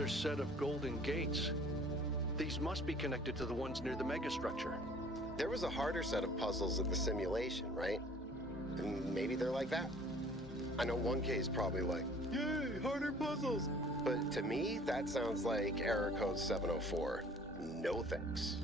another set of golden gates. These must be connected to the ones near the megastructure. There was a harder set of puzzles in the simulation, right? And maybe they're like that. I know 1K is probably like, yay, harder puzzles! But to me, that sounds like error code 704. No thanks.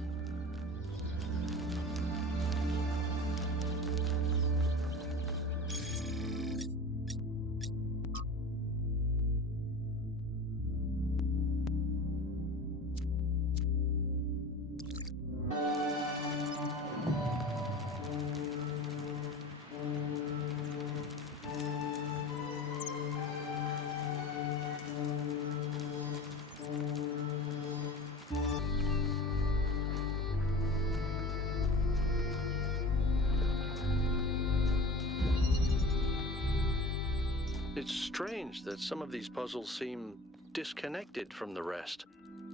It's strange that some of these puzzles seem disconnected from the rest.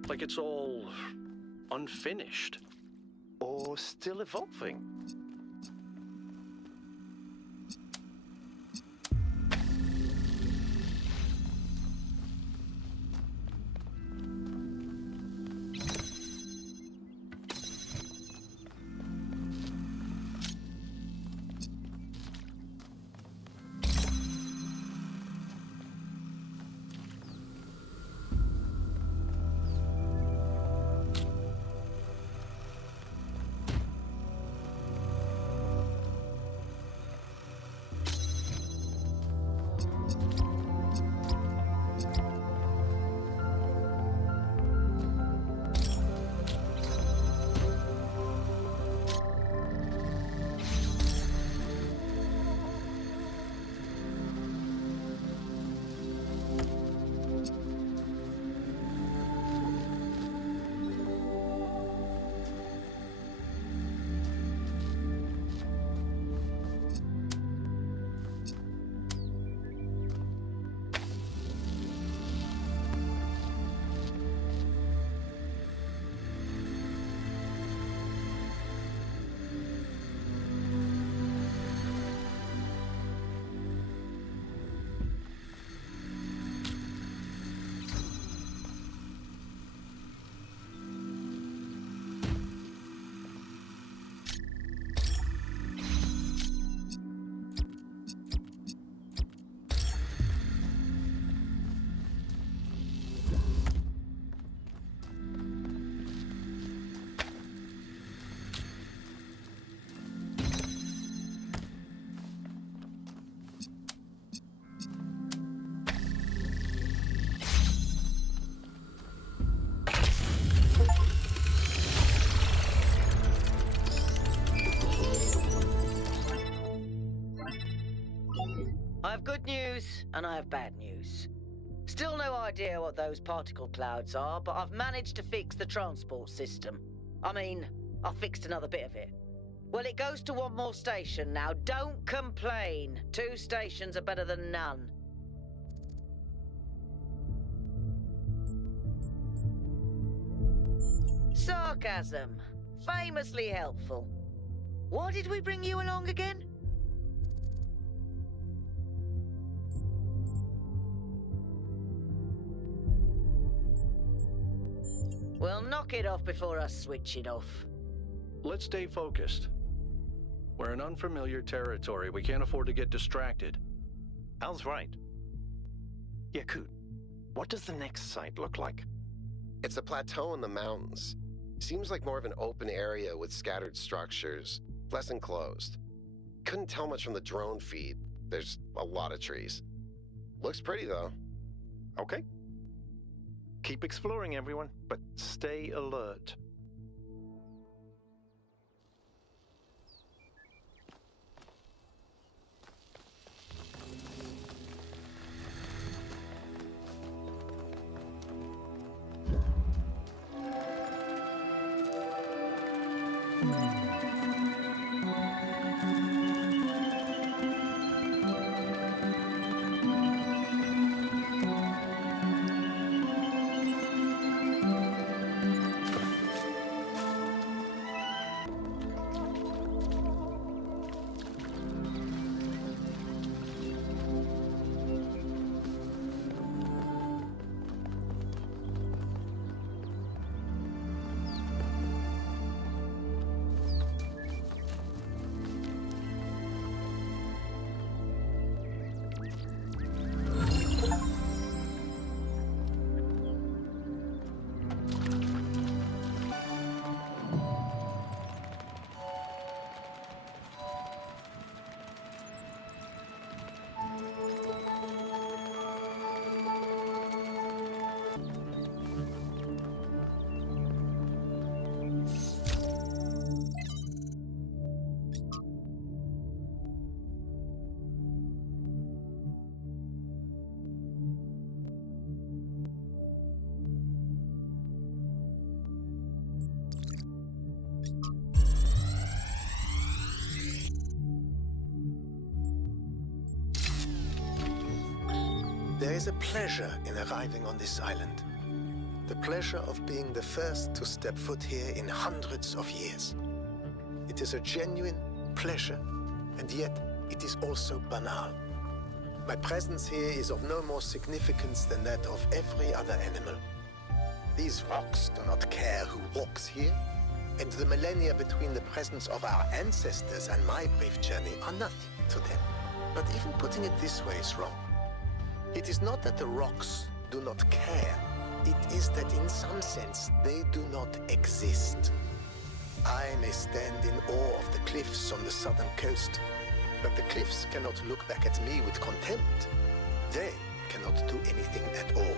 Like it's all unfinished. Or still evolving. I have good news and I have bad news. Still no idea what those particle clouds are, but I've managed to fix the transport system. I mean, I fixed another bit of it. Well, it goes to one more station now. Don't complain. 2 stations are better than none. Sarcasm. Famously helpful. Why did we bring you along again? Well, knock it off before I switch it off. Let's stay focused. We're in unfamiliar territory. We can't afford to get distracted. Al's right. Yakut, what does the next site look like? It's a plateau in the mountains. Seems like more of an open area with scattered structures, less enclosed. Couldn't tell much from the drone feed. There's a lot of trees. Looks pretty though. Okay. Keep exploring, everyone, but stay alert. is a pleasure in arriving on this island. The pleasure of being the first to step foot here in hundreds of years. It is a genuine pleasure, and yet it is also banal. My presence here is of no more significance than that of every other animal. These rocks do not care who walks here, and the millennia between the presence of our ancestors and my brief journey are nothing to them. But even putting it this way is wrong. It is not that the rocks do not care. It is that in some sense they do not exist. I may stand in awe of the cliffs on the southern coast, but the cliffs cannot look back at me with contempt. They cannot do anything at all.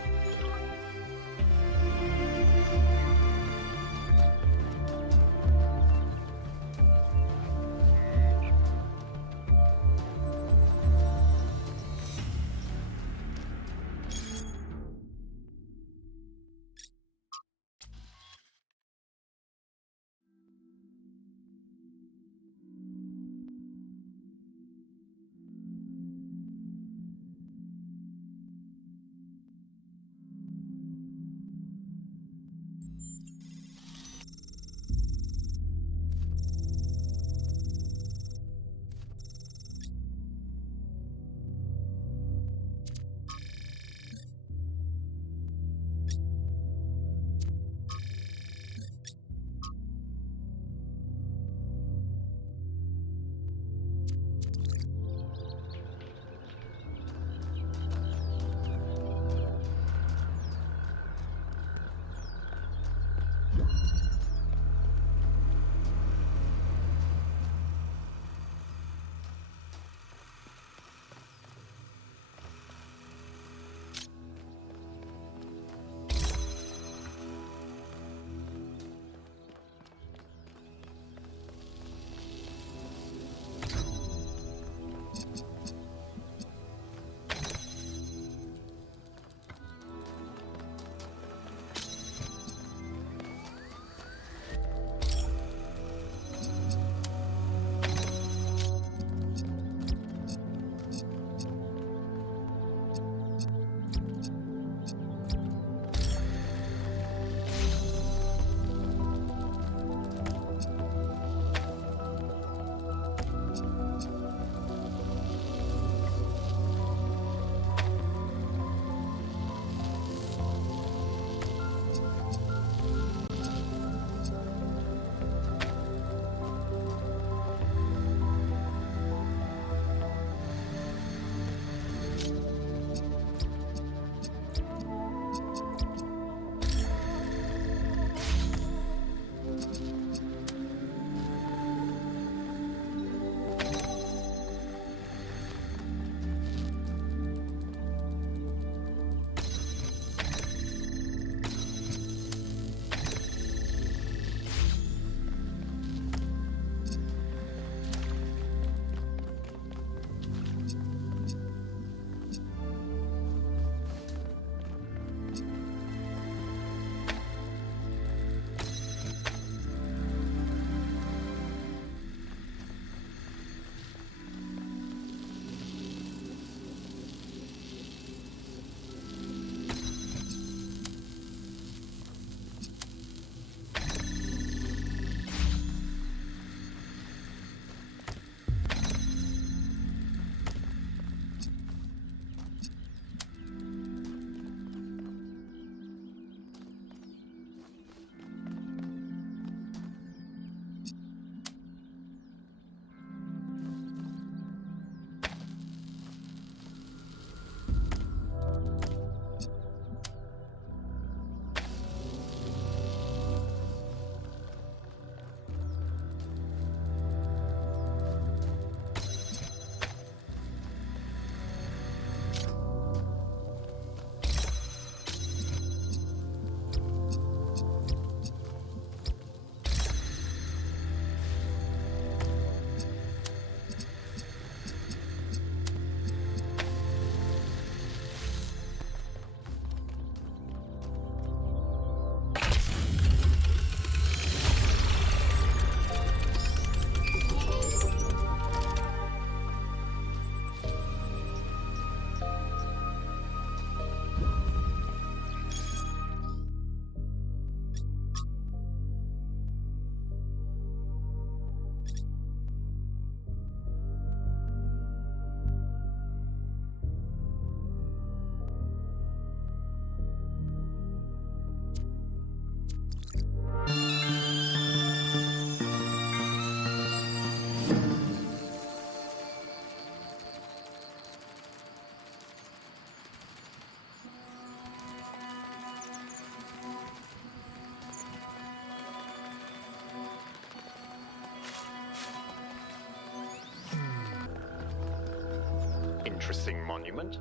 interesting monument.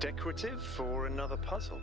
Decorative for another puzzle.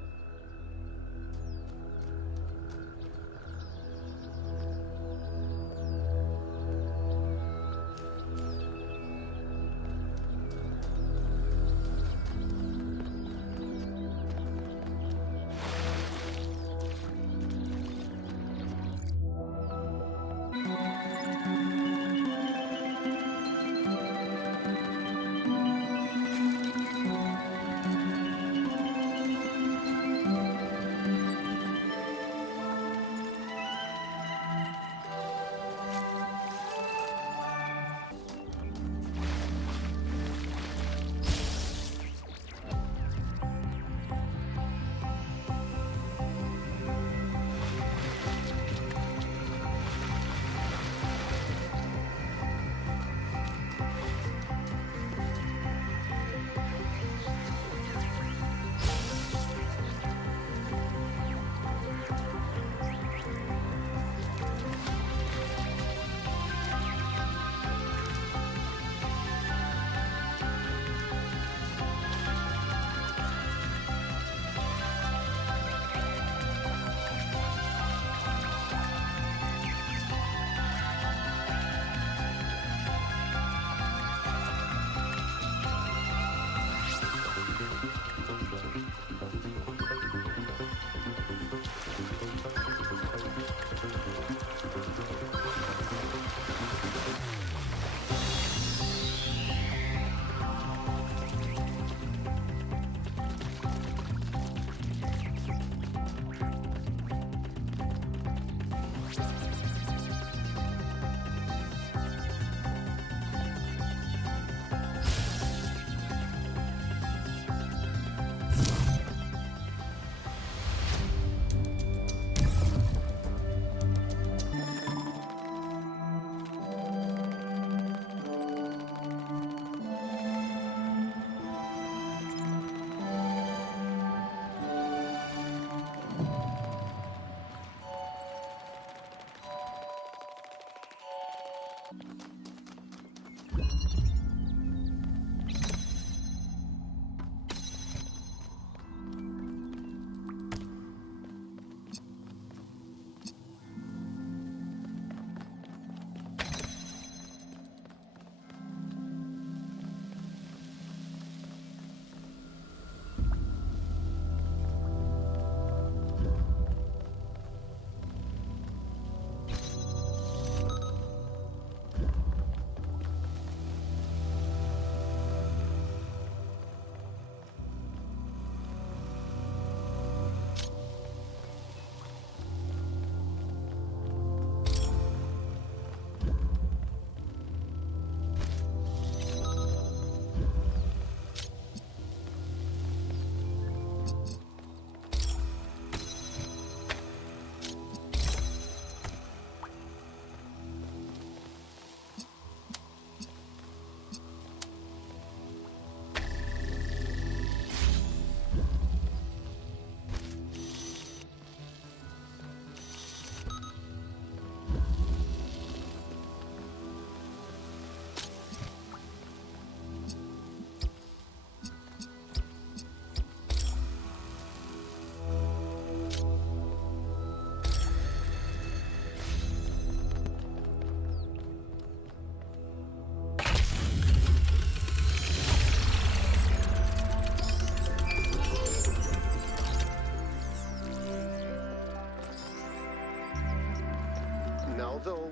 Melville,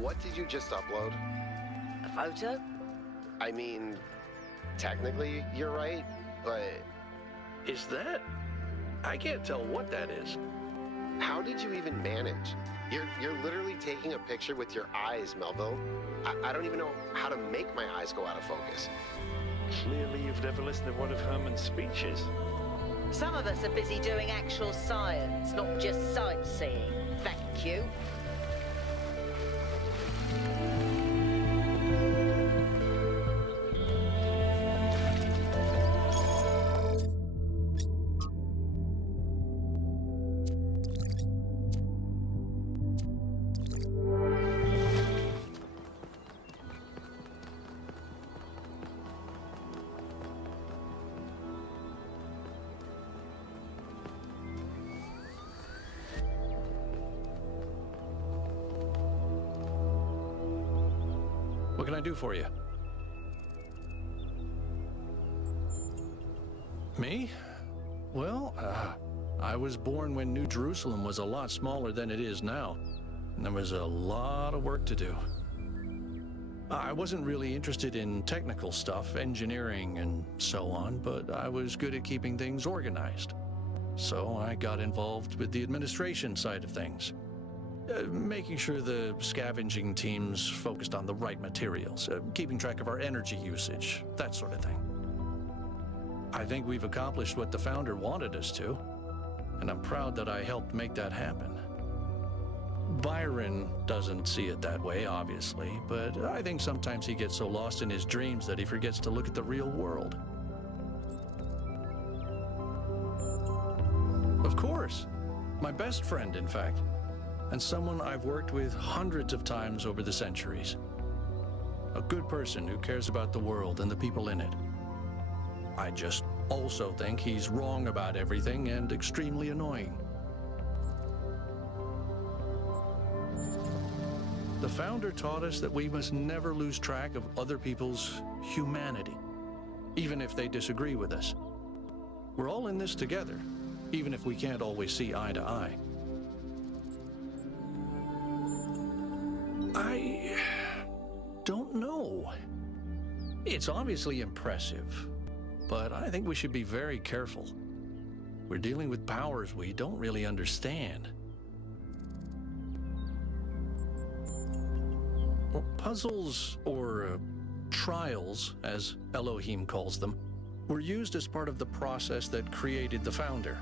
what did you just upload? A photo? I mean, technically you're right, but Is that? I can't tell what that is. how did you even manage? You're literally taking a picture with your eyes, Melville. I don't even know how to make my eyes go out of focus. Clearly you've never listened to one of Herman's speeches. Some of us are busy doing actual science, not just sightseeing. Thank you. What can I do for you? Me? Well, I was born when New Jerusalem was a lot smaller than it is now, and there was a lot of work to do. I wasn't really interested in technical stuff, engineering and so on, but I was good at keeping things organized. So I got involved with the administration side of things, making sure the scavenging teams focused on the right materials, keeping track of our energy usage, that sort of thing. I think we've accomplished what the founder wanted us to, and I'm proud that I helped make that happen. Byron doesn't see it that way, obviously, but I think sometimes he gets so lost in his dreams that he forgets to look at the real world. Of course. My best friend, in fact, and someone I've worked with hundreds of times over the centuries. A good person who cares about the world and the people in it. I just also think he's wrong about everything and extremely annoying. The founder taught us that we must never lose track of other people's humanity, even if they disagree with us. We're all in this together, even if we can't always see eye to eye. I don't know. It's obviously impressive, but I think we should be very careful. We're dealing with powers we don't really understand. Well, puzzles, or trials, as Elohim calls them, were used as part of the process that created the founder,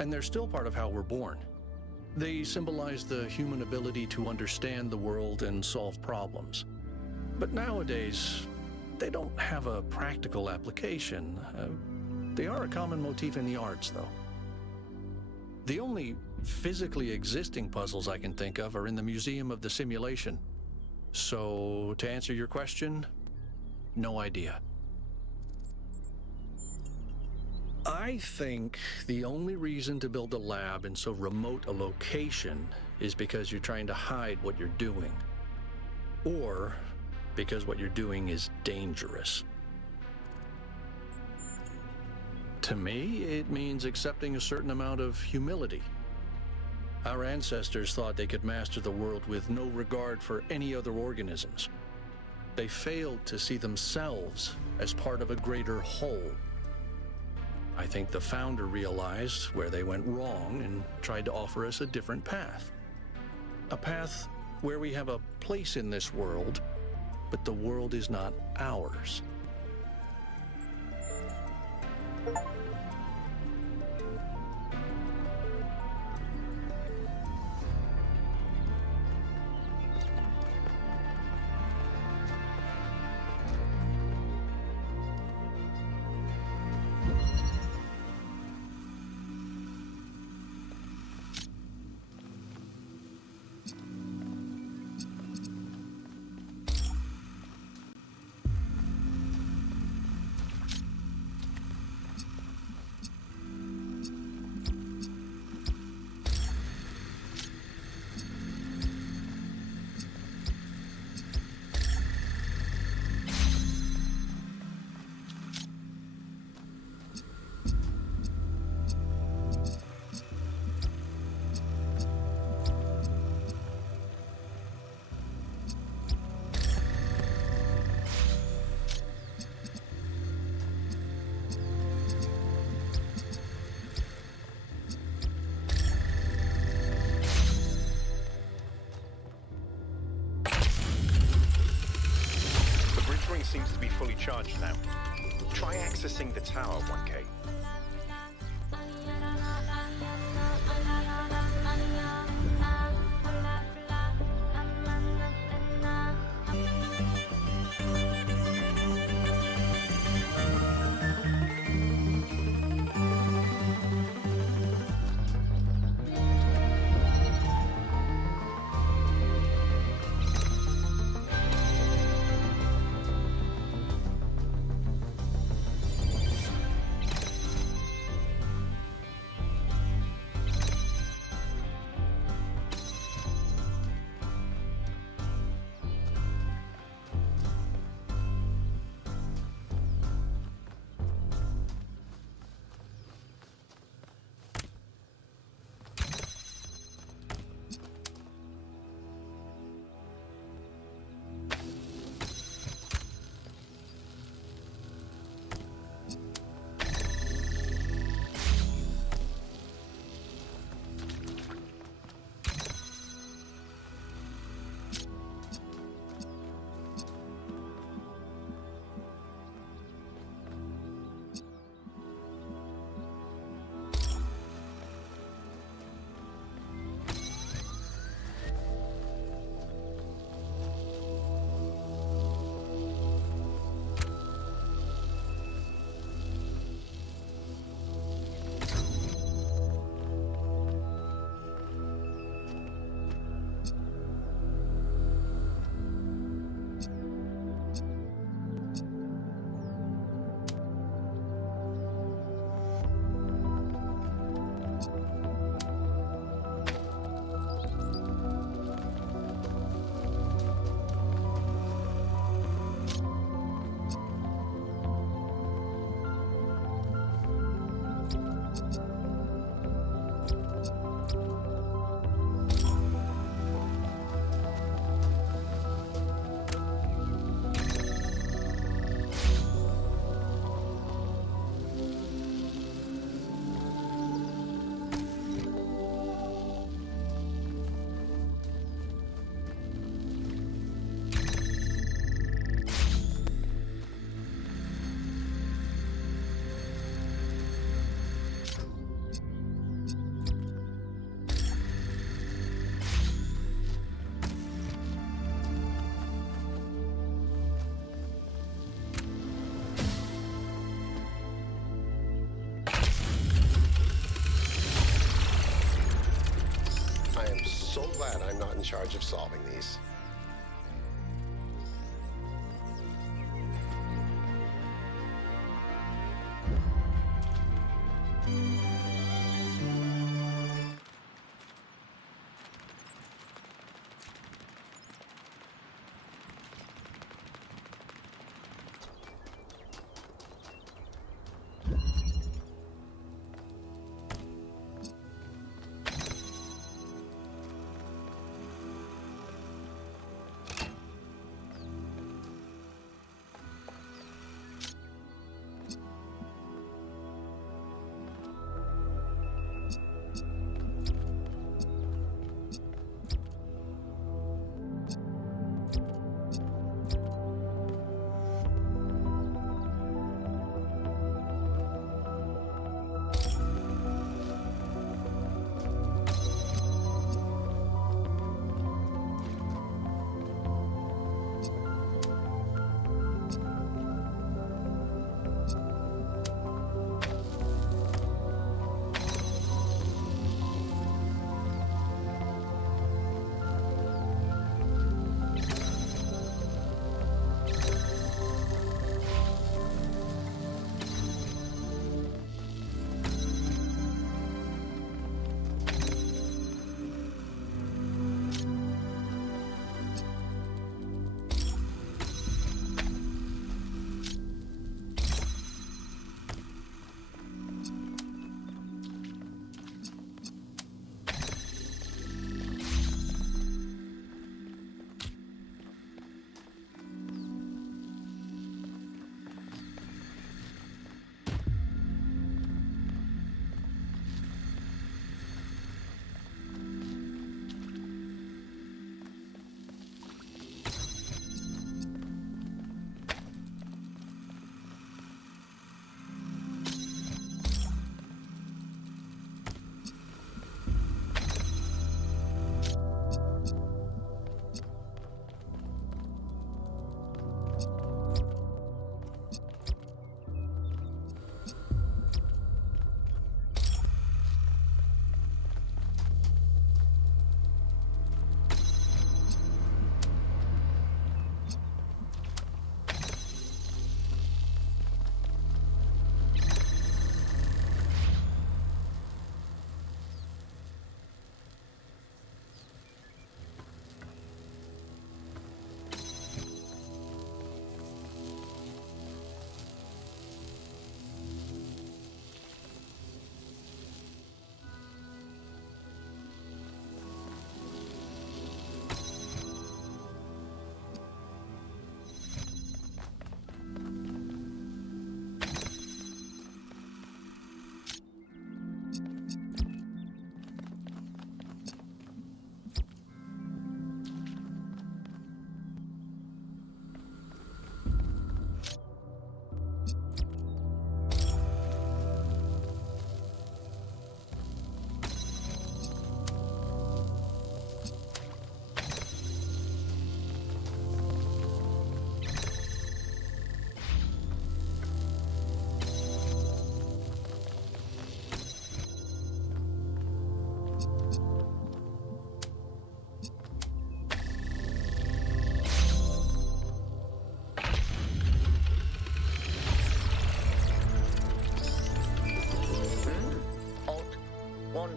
and they're still part of how we're born. They symbolize the human ability to understand the world and solve problems. But nowadays, they don't have a practical application. They are a common motif in the arts, though. The only physically existing puzzles I can think of are in the Museum of the Simulation. So, to answer your question, no idea. I think the only reason to build a lab in so remote a location is because you're trying to hide what you're doing. Or because what you're doing is dangerous. To me, it means accepting a certain amount of humility. Our ancestors thought they could master the world with no regard for any other organisms. They failed to see themselves as part of a greater whole. I think the founder realized where they went wrong and tried to offer us a different path. A path where we have a place in this world, but the world is not ours. Seems to be fully charged now. Try accessing the tower, 1K. so glad I'm not in charge of solving these.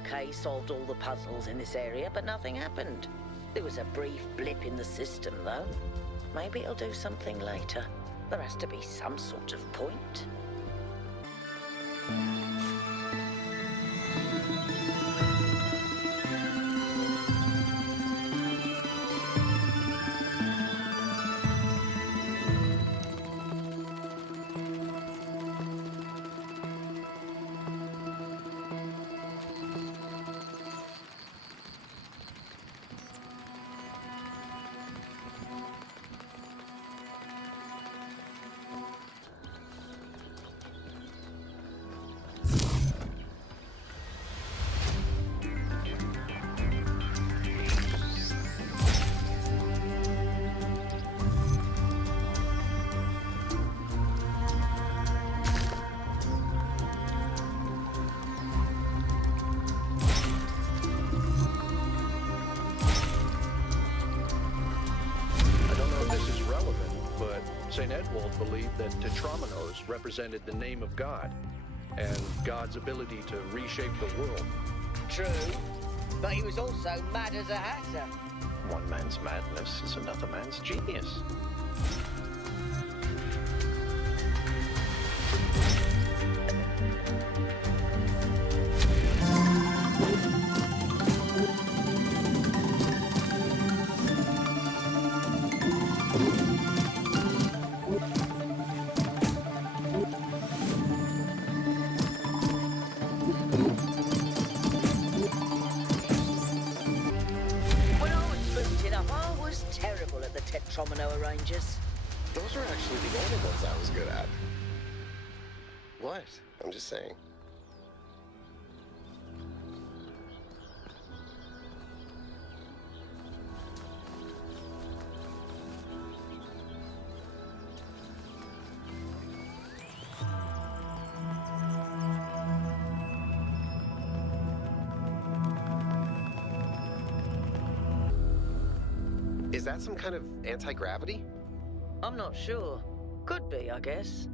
K solved all the puzzles in this area, but nothing happened. There was a brief blip in the system, though. Maybe it'll do something later. There has to be some sort of point. St. Edwald believed that Tetrominoes represented the name of God, and God's ability to reshape the world. True, but he was also mad as a hatter. One man's madness is another man's genius. When I was booted up, I was terrible at the Tetromino arrangers. Those are actually the only ones I was good at. What? I'm just saying. Is that some kind of anti-gravity? I'm not sure. Could be, I guess.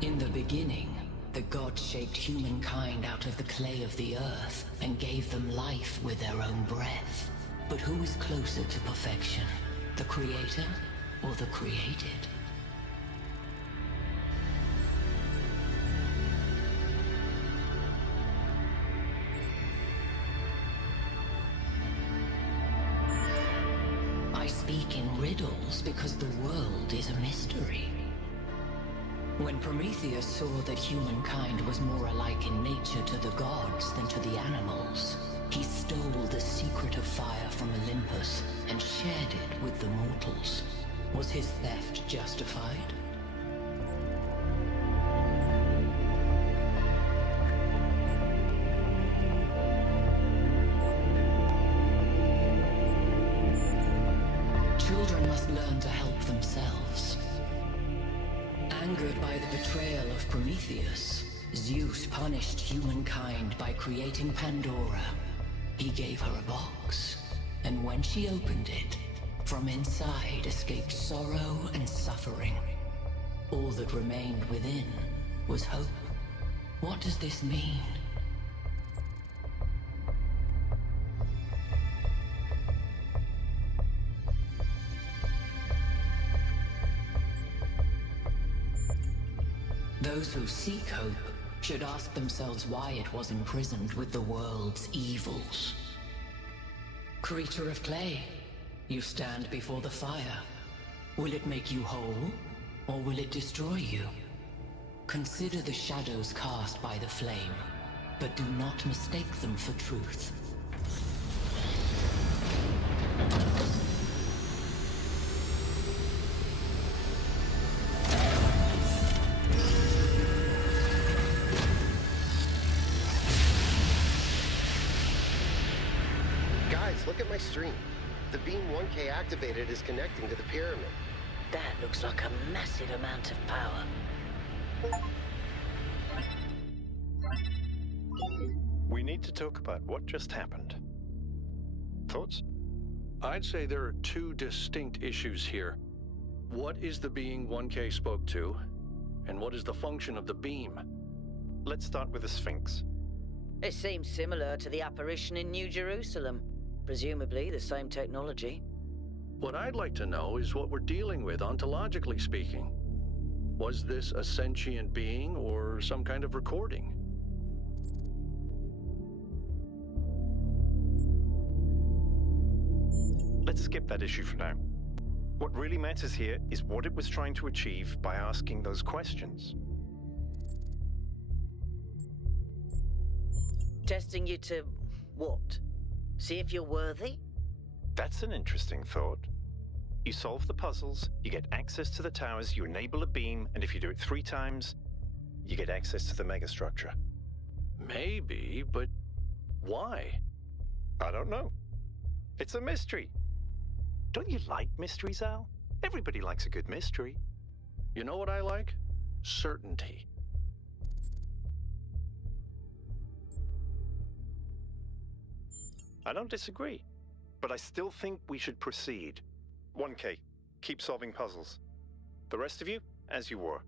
In the beginning, the gods shaped humankind out of the clay of the earth and gave them life with their own breath. But who is closer to perfection? The creator or the created? I speak in riddles because the world is a mystery. When Prometheus saw that humankind was more alike in nature to the gods than to the animals, he stole the secret of fire from Olympus and shared it with the mortals. Was his theft justified? Children must learn to help themselves. Angered by the betrayal of Prometheus, Zeus punished humankind by creating Pandora. He gave her a box, and when she opened it, from inside escaped sorrow and suffering. All that remained within was hope. What does this mean? Those who seek hope should ask themselves why it was imprisoned with the world's evils. Creature of clay, you stand before the fire. Will it make you whole, or will it destroy you? Consider the shadows cast by the flame, but do not mistake them for truth. Look at my stream. The beam 1K activated is connecting to the pyramid. That looks like a massive amount of power. We need to talk about what just happened. Thoughts? I'd say there are two distinct issues here. What is the being 1K spoke to, and what is the function of the beam? Let's start with the Sphinx. It seems similar to the apparition in New Jerusalem. Presumably the same technology. What I'd like to know is what we're dealing with, ontologically speaking. Was this a sentient being or some kind of recording? Let's skip that issue for now. What really matters here is what it was trying to achieve by asking those questions. Testing you to what? See if you're worthy? That's an interesting thought. You solve the puzzles, you get access to the towers, you enable a beam, and if you do it 3 times, you get access to the megastructure. Maybe, but why? I don't know. It's a mystery. Don't you like mysteries, Al? Everybody likes a good mystery. You know what I like? Certainty. I don't disagree, but I still think we should proceed. 1K, keep solving puzzles. The rest of you, as you were.